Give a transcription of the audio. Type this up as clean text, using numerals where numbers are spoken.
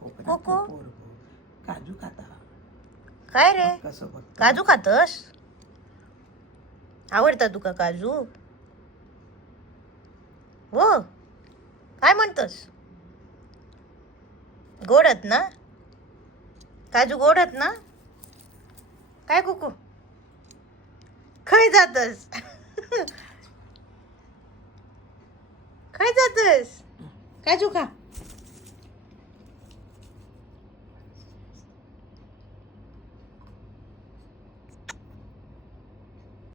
cocoa काजू खाता काय रे कसं बघ काजू खातस आवडतं तुका काजू हो काय म्हणतस गोडत ना काजू गोडत ना काय कुकू खय जातस खय जातस काजू खा